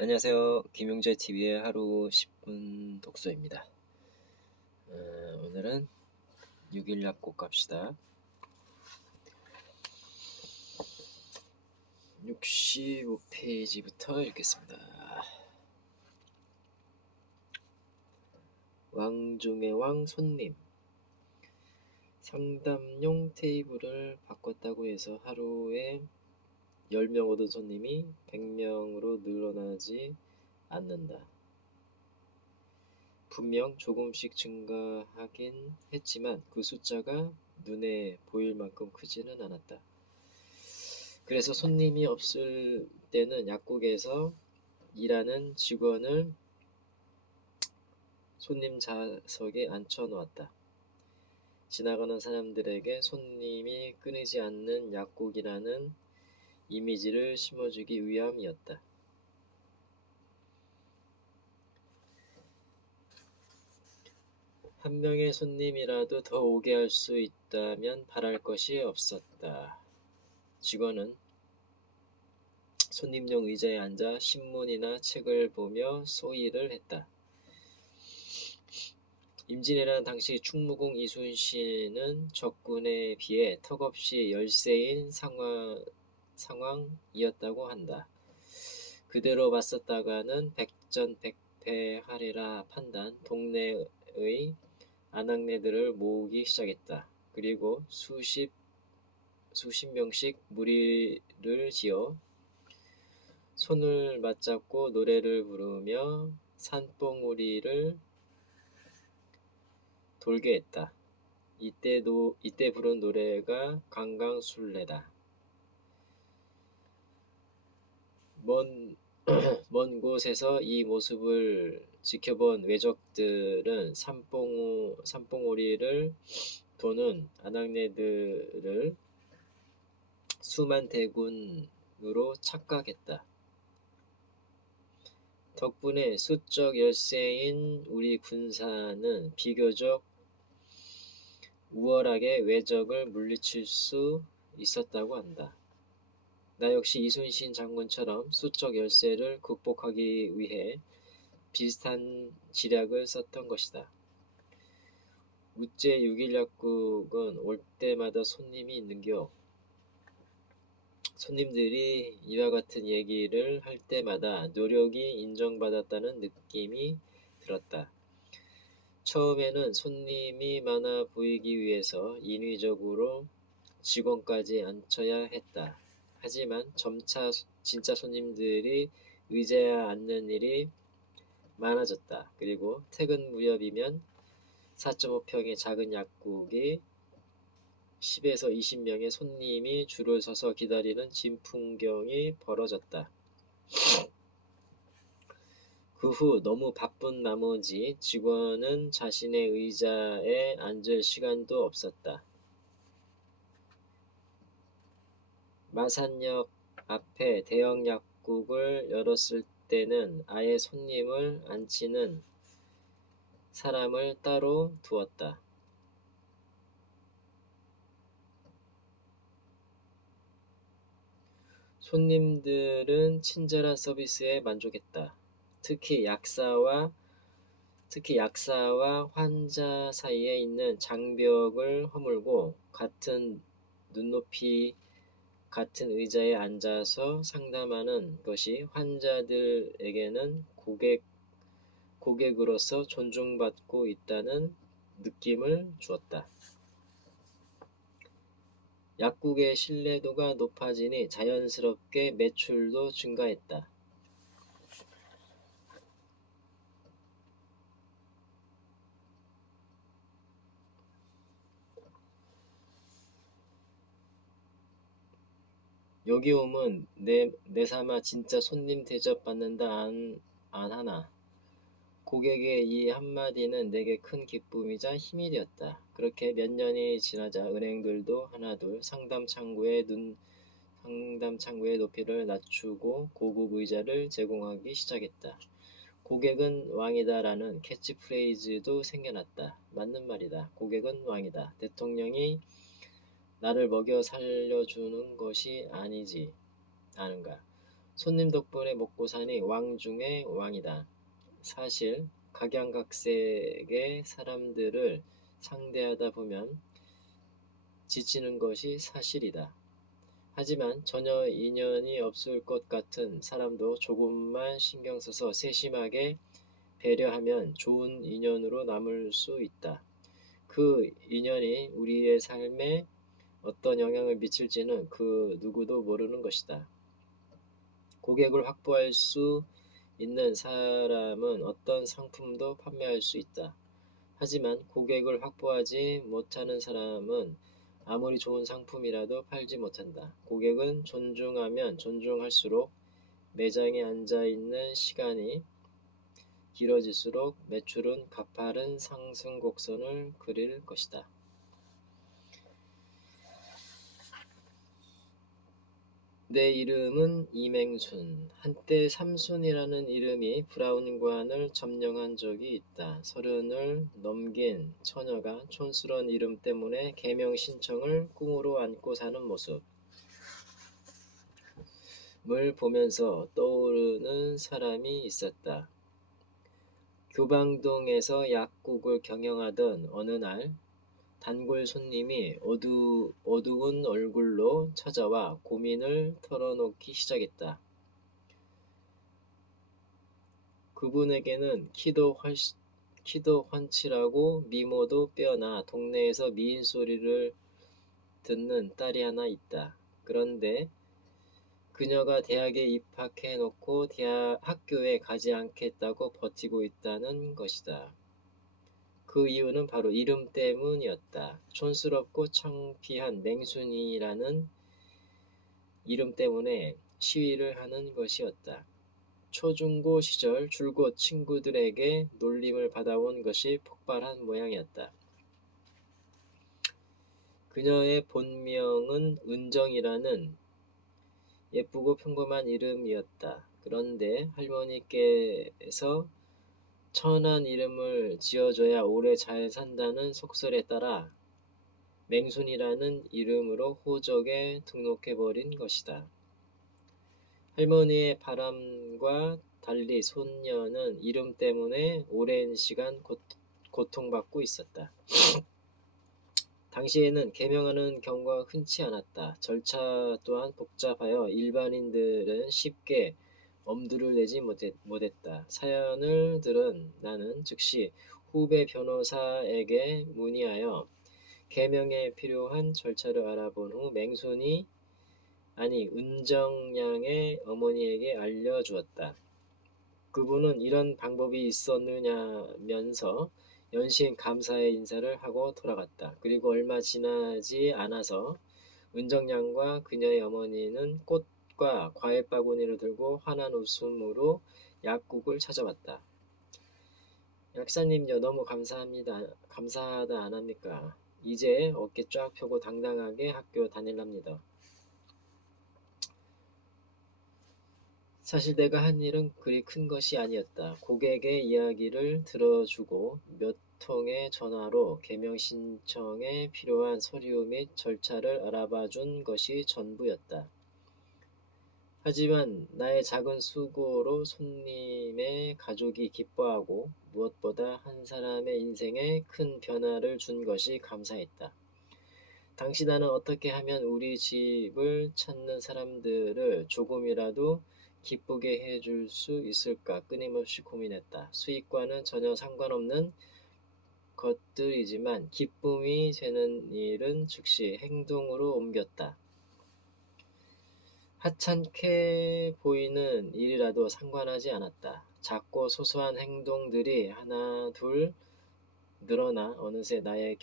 안녕하세요. 김용재 TV의 하루 10분 독서입니다. 오늘은 6일 약국 갑시다. 65페이지부터 읽겠습니다. 왕 중의 왕 손님. 상담용 테이블을 바꿨다고 해서 하루에 10명 오던 손님이 100명으로 늘어나지 않는다. 분명 조금씩 증가하긴 했지만 그 숫자가 눈에 보일 만큼 크지는 않았다. 그래서 손님이 없을 때는 약국에서 일하는 직원을 손님 좌석에 앉혀놓았다. 지나가는 사람들에게 손님이 끊이지 않는 약국이라는 이미지를 심어주기 위함이었다. 한 명의 손님이라도 더 오게 할 수 있다면 바랄 것이 없었다. 직원은 손님용 의자에 앉아 신문이나 책을 보며 소일을 했다. 임진왜란 당시 충무공 이순신은 적군에 비해 턱없이 열세인 상황이었다고 한다. 그대로 맞섰다가는 백전백패하리라 판단, 동네의 아낙네들을 모으기 시작했다. 그리고 수십 명씩 무리를 지어 손을 맞잡고 노래를 부르며 산봉우리를 돌게 했다. 이때 부른 노래가 강강술래다. 먼 곳에서 이 모습을 지켜본 외적들은 산봉우리를 도는 아낙네들을 수만 대군으로 착각했다. 덕분에 수적 열세인 우리 군사는 비교적 우월하게 외적을 물리칠 수 있었다고 한다. 나 역시 이순신 장군처럼 수적 열세를 극복하기 위해 비슷한 지략을 썼던 것이다. 우째 6일 약국은 올 때마다 손님이 있는겨. 손님들이 이와 같은 얘기를 할 때마다 노력이 인정받았다는 느낌이 들었다. 처음에는 손님이 많아 보이기 위해서 인위적으로 직원까지 앉혀야 했다. 하지만 점차 진짜 손님들이 의자에 앉는 일이 많아졌다. 그리고 퇴근 무렵이면 4.5평의 작은 약국이 10에서 20명의 손님이 줄을 서서 기다리는 진풍경이 벌어졌다. 그 후 너무 바쁜 나머지 직원은 자신의 의자에 앉을 시간도 없었다. 마산역 앞에 대형 약국을 열었을 때는 아예 손님을 앉히는 사람을 따로 두었다. 손님들은 친절한 서비스에 만족했다. 특히 약사와 환자 사이에 있는 장벽을 허물고 같은 눈높이 같은 의자에 앉아서 상담하는 것이 환자들에게는 고객으로서 존중받고 있다는 느낌을 주었다. 약국의 신뢰도가 높아지니 자연스럽게 매출도 증가했다. 여기 오면 내삼아 진짜 손님 대접받는다 안 하나. 고객의 이 한마디는 내게 큰 기쁨이자 힘이 되었다. 그렇게 몇 년이 지나자 은행들도 하나둘 상담 창구의 높이를 낮추고 고급 의자를 제공하기 시작했다. 고객은 왕이다라는 캐치프레이즈도 생겨났다. 맞는 말이다. 고객은 왕이다. 대통령이 나를 먹여 살려주는 것이 아니지 않은가. 손님 덕분에 먹고 사니 왕 중의 왕이다. 사실 각양각색의 사람들을 상대하다 보면 지치는 것이 사실이다. 하지만 전혀 인연이 없을 것 같은 사람도 조금만 신경 써서 세심하게 배려하면 좋은 인연으로 남을 수 있다. 그 인연이 우리의 삶에 어떤 영향을 미칠지는 그 누구도 모르는 것이다. 고객을 확보할 수 있는 사람은 어떤 상품도 판매할 수 있다. 하지만 고객을 확보하지 못하는 사람은 아무리 좋은 상품이라도 팔지 못한다. 고객은 존중하면 존중할수록 매장에 앉아 있는 시간이 길어질수록 매출은 가파른 상승 곡선을 그릴 것이다. 내 이름은 이맹순. 한때 삼순이라는 이름이 브라운관을 점령한 적이 있다. 30을 넘긴 처녀가 촌스러운 이름 때문에 개명 신청을 꿈으로 안고 사는 모습을 보면서 떠오르는 사람이 있었다. 교방동에서 약국을 경영하던 어느 날 단골 손님이 어두운 얼굴로 찾아와 고민을 털어놓기 시작했다. 그분에게는 키도 훤칠하고 미모도 빼어나 동네에서 미인 소리를 듣는 딸이 하나 있다. 그런데 그녀가 대학에 입학해놓고 학교에 가지 않겠다고 버티고 있다는 것이다. 그 이유는 바로 이름 때문이었다. 촌스럽고 창피한 맹순이라는 이름 때문에 시위를 하는 것이었다. 초중고 시절 줄곧 친구들에게 놀림을 받아온 것이 폭발한 모양이었다. 그녀의 본명은 은정이라는 예쁘고 평범한 이름이었다. 그런데 할머니께서 천한 이름을 지어줘야 오래 잘 산다는 속설에 따라 맹순이라는 이름으로 호적에 등록해버린 것이다. 할머니의 바람과 달리 손녀는 이름 때문에 오랜 시간 고통받고 있었다. 당시에는 개명하는 경우가 흔치 않았다. 절차 또한 복잡하여 일반인들은 쉽게 엄두를 내지 못했다. 사연을 들은 나는 즉시 후배 변호사에게 문의하여 개명에 필요한 절차를 알아본 후 맹순이 아니 은정양의 어머니에게 알려주었다. 그분은 이런 방법이 있었느냐면서 연신 감사의 인사를 하고 돌아갔다. 그리고 얼마 지나지 않아서 은정양과 그녀의 어머니는 꽃과 과일 바구니를 들고 환한 웃음으로 약국을 찾아왔다. 약사님요, 너무 감사하다 안 합니까? 이제 어깨 쫙 펴고 당당하게 학교 다닐랍니다. 사실 내가 한 일은 그리 큰 것이 아니었다. 고객의 이야기를 들어주고 몇 통의 전화로 개명 신청에 필요한 서류 및 절차를 알아봐 준 것이 전부였다. 하지만 나의 작은 수고로 손님의 가족이 기뻐하고 무엇보다 한 사람의 인생에 큰 변화를 준 것이 감사했다. 당시 나는 어떻게 하면 우리 집을 찾는 사람들을 조금이라도 기쁘게 해줄 수 있을까 끊임없이 고민했다. 수익과는 전혀 상관없는 것들이지만 기쁨이 되는 일은 즉시 행동으로 옮겼다. 하찮게 보이는 일이라도 상관하지 않았다. 작고 소소한 행동들이 하나 둘 늘어나 어느새 나의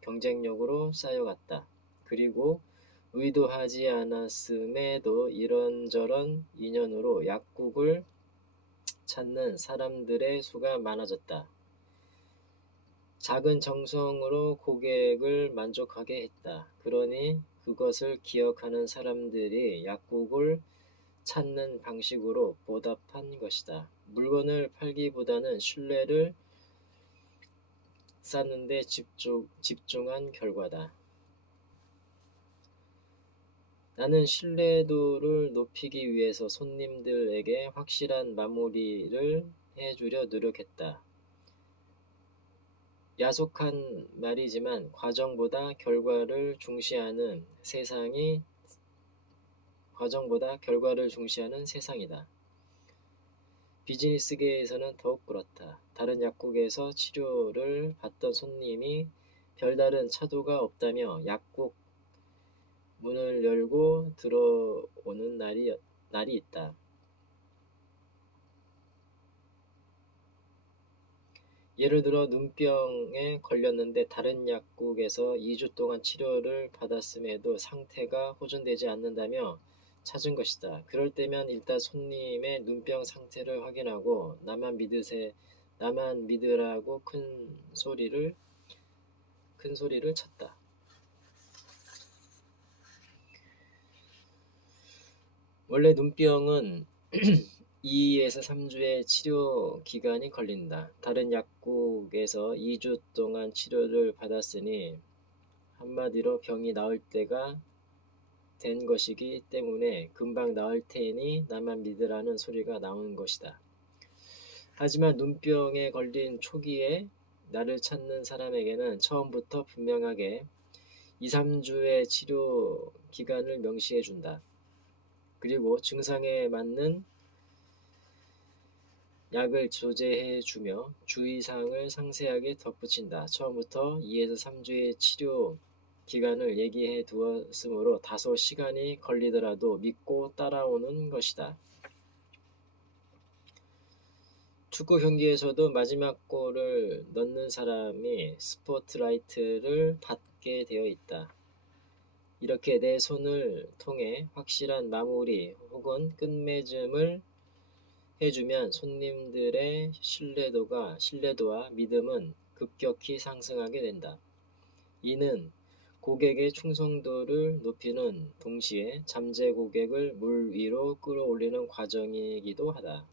경쟁력으로 쌓여갔다. 그리고 의도하지 않았음에도 이런저런 인연으로 약국을 찾는 사람들의 수가 많아졌다. 작은 정성으로 고객을 만족하게 했다. 그러니 그것을 기억하는 사람들이 약국을 찾는 방식으로 보답한 것이다. 물건을 팔기보다는 신뢰를 쌓는 데 집중한 결과다. 나는 신뢰도를 높이기 위해서 손님들에게 확실한 마무리를 해주려 노력했다. 야속한 말이지만 과정보다 결과를 중시하는 세상이다. 비즈니스계에서는 더욱 그렇다. 다른 약국에서 치료를 받던 손님이 별다른 차도가 없다며 약국 문을 열고 들어오는 날이 있다. 예를 들어 눈병에 걸렸는데 다른 약국에서 2주 동안 치료를 받았음에도 상태가 호전되지 않는다며 찾은 것이다. 그럴 때면 일단 손님의 눈병 상태를 확인하고 나만 믿으라고 큰 소리를 쳤다. 원래 눈병은 2에서 3주의 치료 기간이 걸린다. 다른 약국에서 2주 동안 치료를 받았으니 한마디로 병이 나을 때가 된 것이기 때문에 금방 나을 테니 나만 믿으라는 소리가 나오는 것이다. 하지만 눈병에 걸린 초기에 나를 찾는 사람에게는 처음부터 분명하게 2, 3주의 치료 기간을 명시해 준다. 그리고 증상에 맞는 약을 조제해 주며 주의사항을 상세하게 덧붙인다. 처음부터 2에서 3주의 치료 기간을 얘기해 두었으므로 다소 시간이 걸리더라도 믿고 따라오는 것이다. 축구 경기에서도 마지막 골을 넣는 사람이 스포트라이트를 받게 되어 있다. 이렇게 내 손을 통해 확실한 마무리 혹은 끝맺음을 해주면 손님들의 신뢰도와 믿음은 급격히 상승하게 된다. 이는 고객의 충성도를 높이는 동시에 잠재 고객을 물 위로 끌어올리는 과정이기도 하다.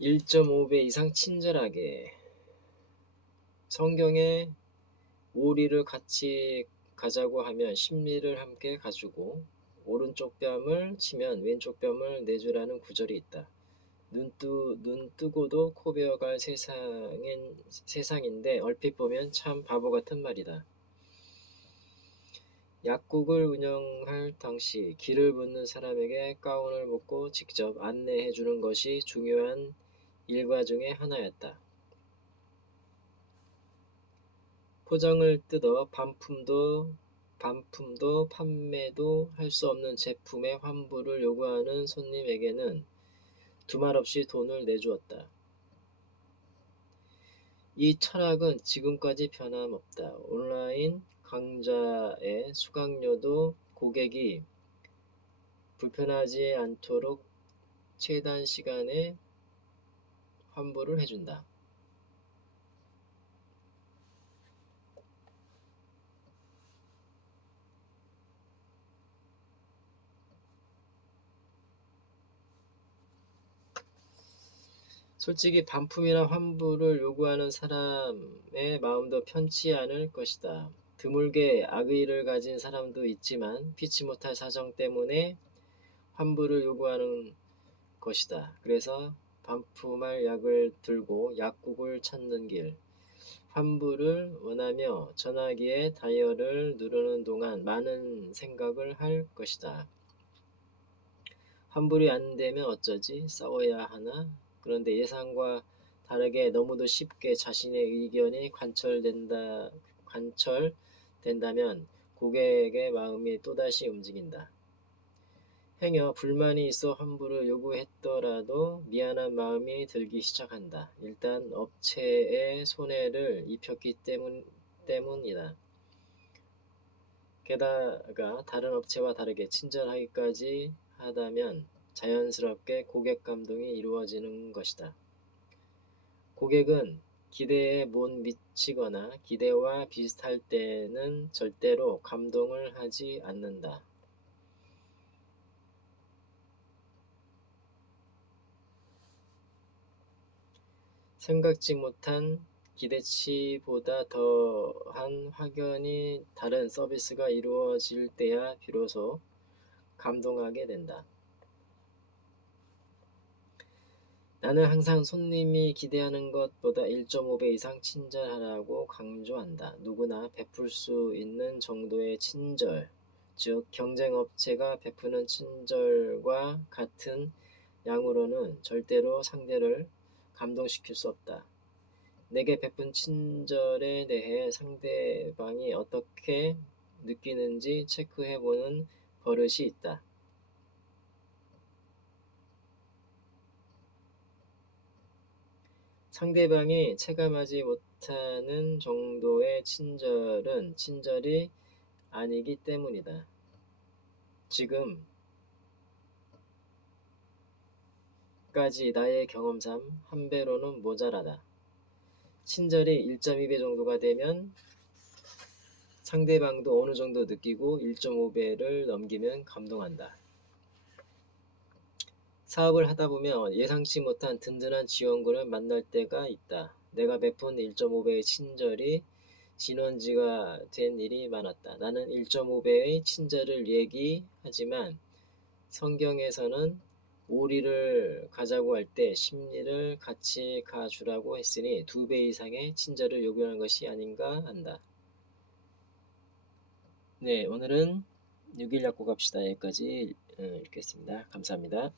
1.5배 이상 친절하게. 성경에 오리를 같이 가자고 하면 십리를 함께 가주고 오른쪽 뺨을 치면 왼쪽 뺨을 내주라는 구절이 있다. 눈 뜨고도 코 베어갈 세상인데 얼핏 보면 참 바보 같은 말이다. 약국을 운영할 당시 길을 묻는 사람에게 가운을 묶고 직접 안내해 주는 것이 중요한 일과 중에 하나였다. 포장을 뜯어 반품도 판매도 할 수 없는 제품의 환불을 요구하는 손님에게는 두말 없이 돈을 내주었다. 이 철학은 지금까지 변함없다. 온라인 강좌의 수강료도 고객이 불편하지 않도록 최단 시간에 환불을 해준다. 솔직히 반품이나 환불을 요구하는 사람의 마음도 편치 않을 것이다. 드물게 악의를 가진 사람도 있지만 피치 못할 사정 때문에 환불을 요구하는 것이다. 그래서 반품할 약을 들고 약국을 찾는 길, 환불을 원하며 전화기에 다이얼을 누르는 동안 많은 생각을 할 것이다. 환불이 안 되면 어쩌지? 싸워야 하나? 그런데 예상과 다르게 너무도 쉽게 자신의 의견이 관철된다면 고객의 마음이 또다시 움직인다. 행여 불만이 있어 환불을 요구했더라도 미안한 마음이 들기 시작한다. 일단 업체에 손해를 입혔기 때문이다. 게다가 다른 업체와 다르게 친절하기까지 하다면 자연스럽게 고객 감동이 이루어지는 것이다. 고객은 기대에 못 미치거나 기대와 비슷할 때는 절대로 감동을 하지 않는다. 생각지 못한 기대치보다 더한 확연히 다른 서비스가 이루어질 때야 비로소 감동하게 된다. 나는 항상 손님이 기대하는 것보다 1.5배 이상 친절하라고 강조한다. 누구나 베풀 수 있는 정도의 친절, 즉 경쟁업체가 베푸는 친절과 같은 양으로는 절대로 상대를 감동시킬 수 없다. 내게 베푼 친절에 대해 상대방이 어떻게 느끼는지 체크해보는 버릇이 있다. 상대방이 체감하지 못하는 정도의 친절은 친절이 아니기 때문이다. 지금까지 나의 경험상 한 배로는 모자라다. 친절이 1.2배 정도가 되면 상대방도 어느 정도 느끼고 1.5배를 넘기면 감동한다. 사업을 하다 보면 예상치 못한 든든한 지원군을 만날 때가 있다. 내가 베푼 1.5배의 친절이 진원지가 된 일이 많았다. 나는 1.5배의 친절을 얘기하지만 성경에서는 오리를 가자고 할 때 십리를 같이 가주라고 했으니 2배 이상의 친절을 요구하는 것이 아닌가 한다. 네, 오늘은 6일 약고 갑시다. 여기까지 읽겠습니다. 감사합니다.